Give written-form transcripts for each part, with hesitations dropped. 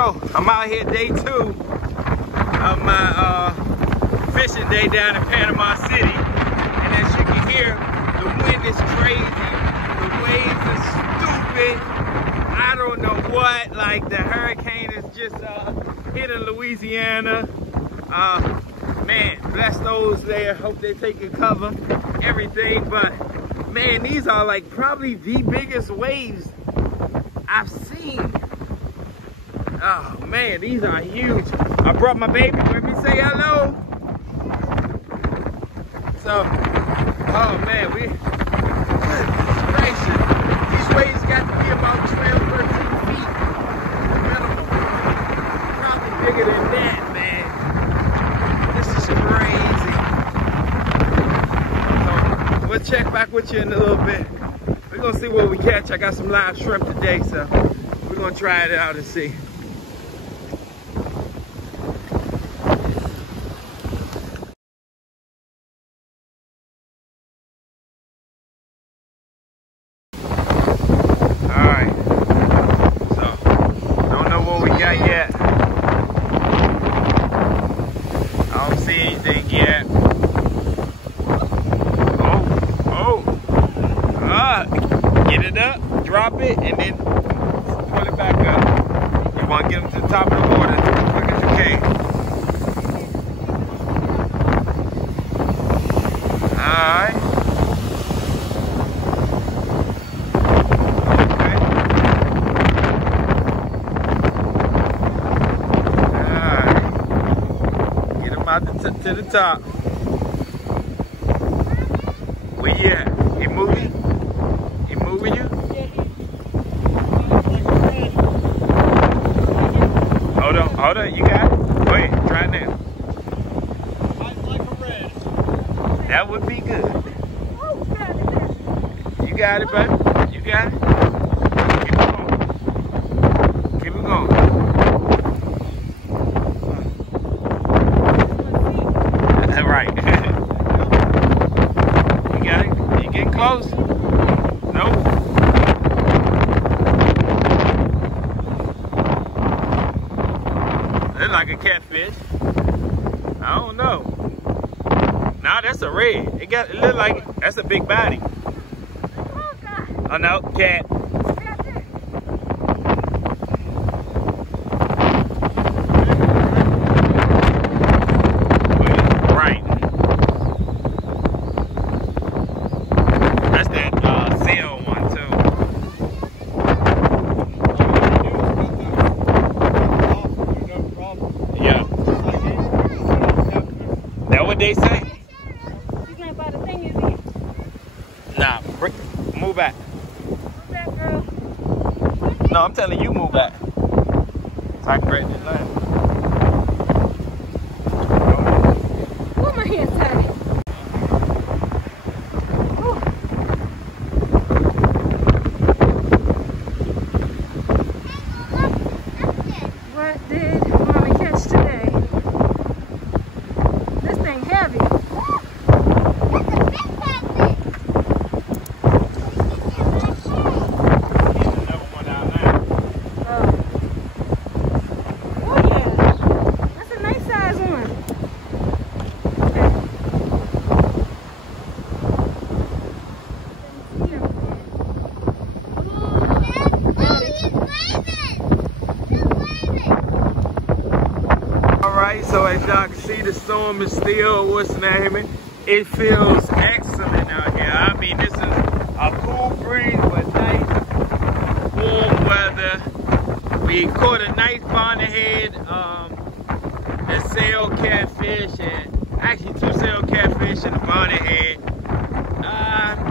So I'm out here day 2 of my fishing day down in Panama City, and as you can hear, the wind is crazy, the waves are stupid. I don't know what, like the hurricane is just hitting Louisiana. Man, bless those there. Hope they taking cover, everything. But man, these are like probably the biggest waves I've seen. Oh man, these are huge. I brought my baby with me. Say hello. So, oh man, goodness gracious. These waves got to be about 12, 13 feet minimum. Probably bigger than that, man. This is crazy. So, we'll check back with you in a little bit. We're gonna see what we catch. I got some live shrimp today, so we're gonna try it out and see. Get it up, drop it, and then pull it back up. You want to get them to the top of the water as quick as you can. Alright. Okay. Alright. Get them out to the top. Where you at? He moving? Moving you? Hold on, you got it? Go ahead, try it now. I'd like a red. That would be good. You got it, baby. You got it. Keep it going. Keep it going. That's right. You got it? You getting close? Nope. Looks like a catfish. I don't know. Nah, that's a red. It look like that's a big body. Oh no, cat. Right. That's that sail one too. Yeah. That what they say? She's not by the thing, is he? Nah, move back. Move back, girl. No, I'm telling you, move back. So I can break this line. Put my hands tight. What did mommy catch today? This thing heavy. So as y'all can see, the storm is still what's name. It feels excellent out here. I mean, this is a cool breeze, but nice warm weather. We caught a nice bonnethead, a sail catfish, and actually 2 sail catfish and a bonnethead.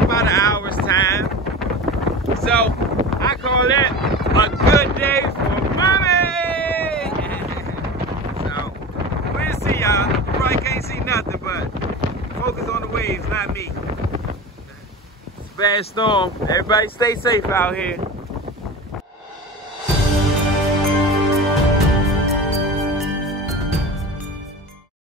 About an hour's time. So I call that a good day for mommy. See y'all, you probably can't see nothing, but focus on the waves, not me. It's a bad storm. Everybody stay safe out here.